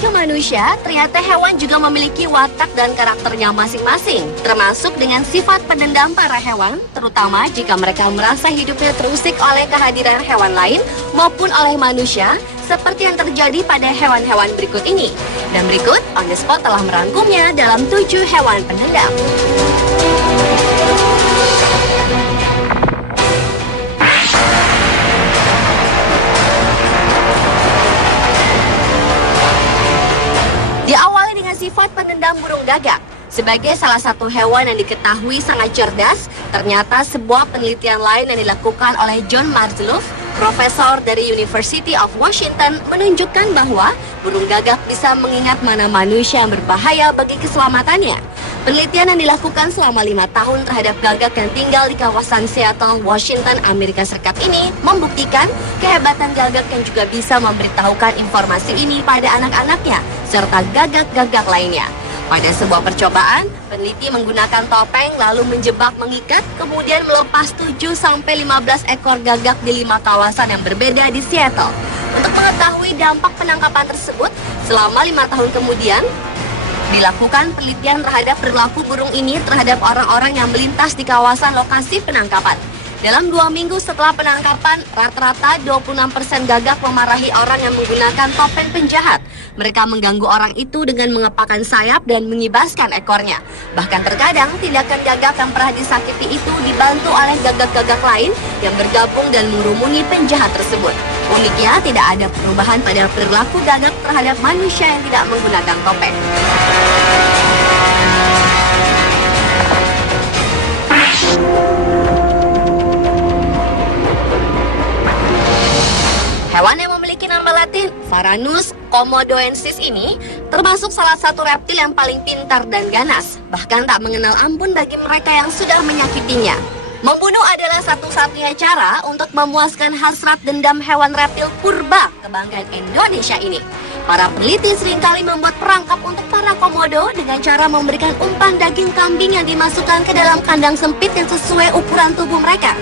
layaknya manusia, ternyata hewan juga memiliki watak dan karakternya masing-masing, termasuk dengan sifat pendendam para hewan, terutama jika mereka merasa hidupnya terusik oleh kehadiran hewan lain maupun oleh manusia, seperti yang terjadi pada hewan-hewan berikut ini. Dan berikut, On The Spot telah merangkumnya dalam 7 hewan pendendam. Diawali dengan sifat pendendam burung gagak. Sebagai salah satu hewan yang diketahui sangat cerdas, ternyata sebuah penelitian lain yang dilakukan oleh John Marzluff, profesor dari University of Washington, menunjukkan bahwa burung gagak bisa mengingat mana manusia yang berbahaya bagi keselamatannya. Penelitian yang dilakukan selama 5 tahun terhadap gagak yang tinggal di kawasan Seattle, Washington, Amerika Serikat ini membuktikan kehebatan gagak yang juga bisa memberitahukan informasi ini pada anak-anaknya serta gagak-gagak lainnya. Pada sebuah percobaan, peneliti menggunakan topeng lalu menjebak mengikat, kemudian melepas 7-15 ekor gagak di 5 kawasan yang berbeda di Seattle. Untuk mengetahui dampak penangkapan tersebut, selama 5 tahun kemudian, dilakukan penelitian terhadap perilaku burung ini terhadap orang-orang yang melintas di kawasan lokasi penangkapan. Dalam 2 minggu setelah penangkapan, rata-rata 26% gagak memarahi orang yang menggunakan topeng penjahat. Mereka mengganggu orang itu dengan mengepakkan sayap dan mengibaskan ekornya. Bahkan terkadang, tindakan gagak yang pernah disakiti itu dibantu oleh gagak-gagak lain yang bergabung dan mengerumuni penjahat tersebut. Uniknya, tidak ada perubahan pada perilaku gagak terhadap manusia yang tidak menggunakan topeng. Hewan yang memiliki nama latin Varanus komodoensis ini termasuk salah satu reptil yang paling pintar dan ganas, bahkan tak mengenal ampun bagi mereka yang sudah menyakitinya. Membunuh adalah satu-satunya cara untuk memuaskan hasrat dendam hewan reptil purba kebanggaan Indonesia ini. Para peneliti seringkali membuat perangkap untuk para komodo dengan cara memberikan umpan daging kambing yang dimasukkan ke dalam kandang sempit yang sesuai ukuran tubuh mereka.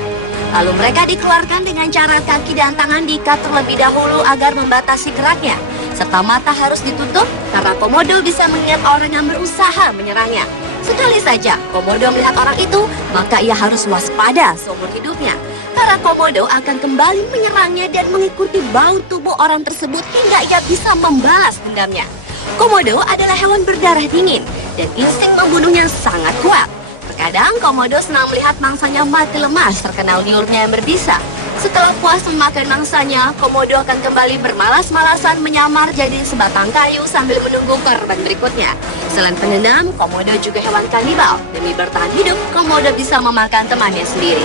Lalu mereka dikeluarkan dengan cara kaki dan tangan diikat terlebih dahulu agar membatasi geraknya. Serta mata harus ditutup karena komodo bisa mengingat orang yang berusaha menyerangnya. Sekali saja komodo melihat orang itu, maka ia harus waspada seumur hidupnya. Karena komodo akan kembali menyerangnya dan mengikuti bau tubuh orang tersebut hingga ia bisa membalas dendamnya. Komodo adalah hewan berdarah dingin dan insting membunuhnya sangat kuat. Terkadang komodo senang melihat mangsanya mati lemas terkena liurnya yang berbisa. Setelah puas memakan mangsanya, komodo akan kembali bermalas-malasan menyamar jadi sebatang kayu sambil menunggu korban berikutnya. Selain pendendam, komodo juga hewan kanibal. Demi bertahan hidup, komodo bisa memakan temannya sendiri.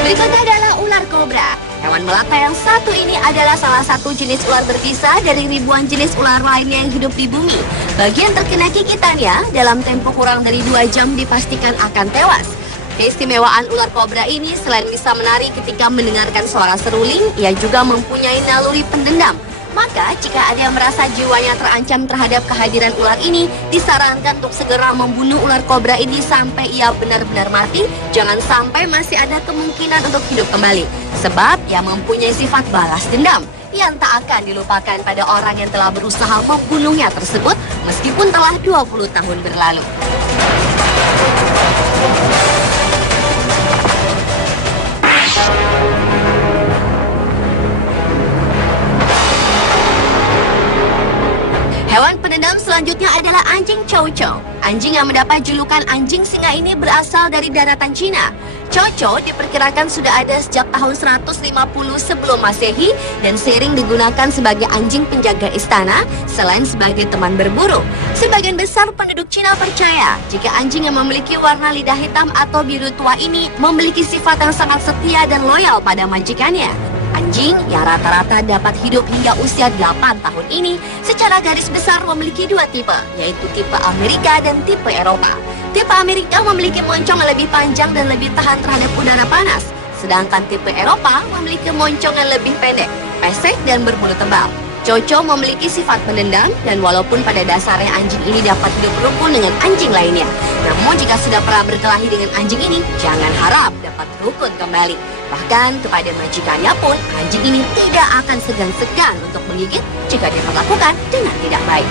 Berikutnya adalah ular kobra. Hewan melata yang satu ini adalah salah satu jenis ular berbisa dari ribuan jenis ular lainnya yang hidup di bumi. Bagi yang terkena gigitannya, dalam tempo kurang dari 2 jam dipastikan akan tewas. Keistimewaan ular kobra ini selain bisa menari ketika mendengarkan suara seruling, ia juga mempunyai naluri pendendam. Maka jika ada yang merasa jiwanya terancam terhadap kehadiran ular ini, disarankan untuk segera membunuh ular kobra ini sampai ia benar-benar mati. Jangan sampai masih ada kemungkinan untuk hidup kembali, sebab ia mempunyai sifat balas dendam yang tak akan dilupakan pada orang yang telah berusaha membunuhnya tersebut meskipun telah 20 tahun berlalu. Hewan pendendam selanjutnya adalah anjing chow chow. Anjing yang mendapat julukan anjing singa ini berasal dari daratan Cina. Chow chow diperkirakan sudah ada sejak tahun 150 sebelum Masehi dan sering digunakan sebagai anjing penjaga istana selain sebagai teman berburu. Sebagian besar penduduk Cina percaya jika anjing yang memiliki warna lidah hitam atau biru tua ini memiliki sifat yang sangat setia dan loyal pada majikannya. Anjing yang rata-rata dapat hidup hingga usia 8 tahun ini secara garis besar memiliki 2 tipe, yaitu tipe Amerika dan tipe Eropa. Tipe Amerika memiliki moncong yang lebih panjang dan lebih tahan terhadap udara panas, sedangkan tipe Eropa memiliki moncong yang lebih pendek, pesek dan berbulu tebal. Coco memiliki sifat pendendam dan walaupun pada dasarnya anjing ini dapat hidup rukun dengan anjing lainnya. Namun jika sudah pernah berkelahi dengan anjing ini, jangan harap dapat rukun kembali. Bahkan kepada majikannya pun, anjing ini tidak akan segan-segan untuk menggigit jika diperlakukan dengan tidak baik.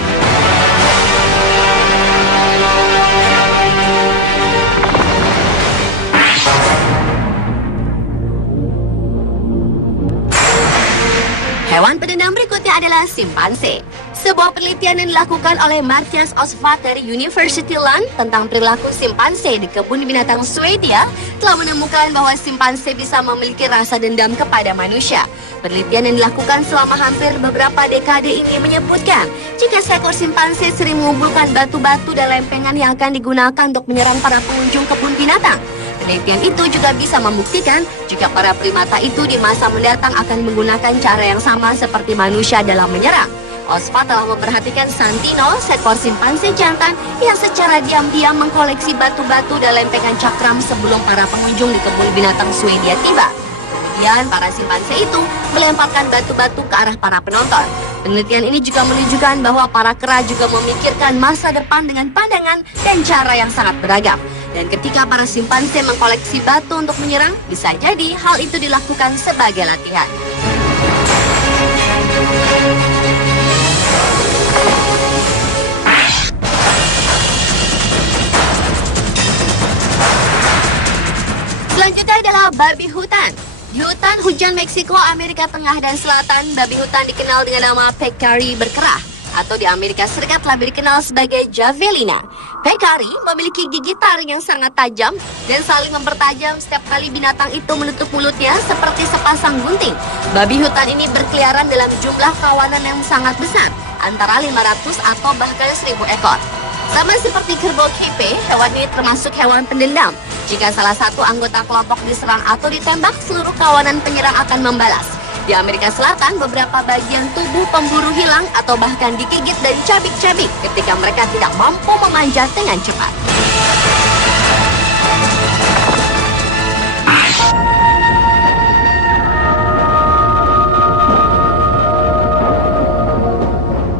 Hewan pendendam berikutnya adalah simpanse. Sebuah penelitian yang dilakukan oleh Mattias Osvald dari University Lund tentang perilaku simpanse di kebun binatang Swedia telah menemukan bahwa simpanse bisa memiliki rasa dendam kepada manusia. Penelitian yang dilakukan selama hampir beberapa dekade ini menyebutkan jika seekor simpanse sering mengumpulkan batu-batu dan lempengan yang akan digunakan untuk menyerang para pengunjung kebun binatang. Penelitian itu juga bisa membuktikan jika para primata itu di masa mendatang akan menggunakan cara yang sama seperti manusia dalam menyerang. Osvald telah memperhatikan Santino, seekor simpanse jantan yang secara diam-diam mengkoleksi batu-batu dan lempengan cakram sebelum para pengunjung di kebun binatang Swedia tiba. Kemudian para simpanse itu melemparkan batu-batu ke arah para penonton. Penelitian ini juga menunjukkan bahwa para kera juga memikirkan masa depan dengan pandangan dan cara yang sangat beragam. Dan ketika para simpanse mengkoleksi batu untuk menyerang, bisa jadi hal itu dilakukan sebagai latihan. Selanjutnya adalah babi hutan. Di hutan hujan Meksiko, Amerika Tengah dan Selatan, babi hutan dikenal dengan nama Peccary berkerah, atau di Amerika Serikat lebih dikenal sebagai Javelina. Peccary memiliki gigi taring yang sangat tajam dan saling mempertajam setiap kali binatang itu menutup mulutnya seperti sepasang gunting. Babi hutan ini berkeliaran dalam jumlah kawanan yang sangat besar, antara 500 atau bahkan 1.000 ekor. Sama seperti kerbau kipe, hewan ini termasuk hewan pendendam. Jika salah satu anggota kelompok diserang atau ditembak, seluruh kawanan penyerang akan membalas. Di Amerika Selatan, beberapa bagian tubuh pemburu hilang atau bahkan digigit dan cabik-cabik ketika mereka tidak mampu memanjat dengan cepat.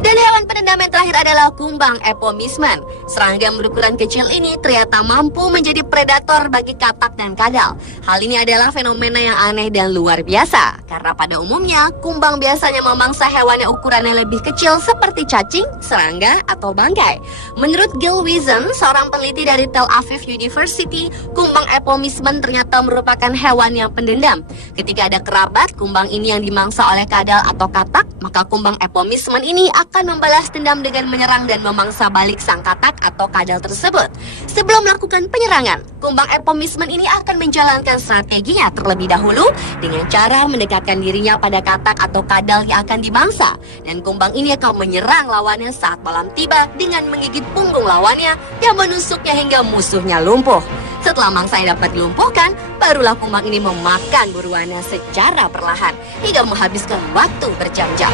Dan hewan pendendam yang terakhir adalah kumbang epomismen. Serangga berukuran kecil ini ternyata mampu menjadi predator bagi katak dan kadal. Hal ini adalah fenomena yang aneh dan luar biasa. Karena pada umumnya, kumbang biasanya memangsa hewan yang ukurannya lebih kecil seperti cacing, serangga, atau bangkai. Menurut Gil Wiesen, seorang peneliti dari Tel Aviv University, kumbang epomismen ternyata merupakan hewan yang pendendam. Ketika ada kerabat, kumbang ini yang dimangsa oleh kadal atau katak, maka kumbang epomismen ini akan membalas dendam dengan menyerang dan memangsa balik sang katak atau kadal tersebut. Sebelum melakukan penyerangan, kumbang epomismen ini akan menjalankan strateginya terlebih dahulu dengan cara mendekatkan dirinya pada katak atau kadal yang akan dimangsa. Dan kumbang ini akan menyerang lawannya saat malam tiba dengan menggigit punggung lawannya yang menusuknya hingga musuhnya lumpuh. Setelah mangsanya dapat dilumpuhkan, barulah kumbang ini memakan buruannya secara perlahan hingga menghabiskan waktu berjam-jam.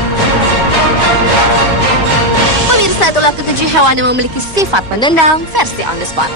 Pemirsa, itulah ketujuh hewan yang memiliki sifat pendendam versi on the spot.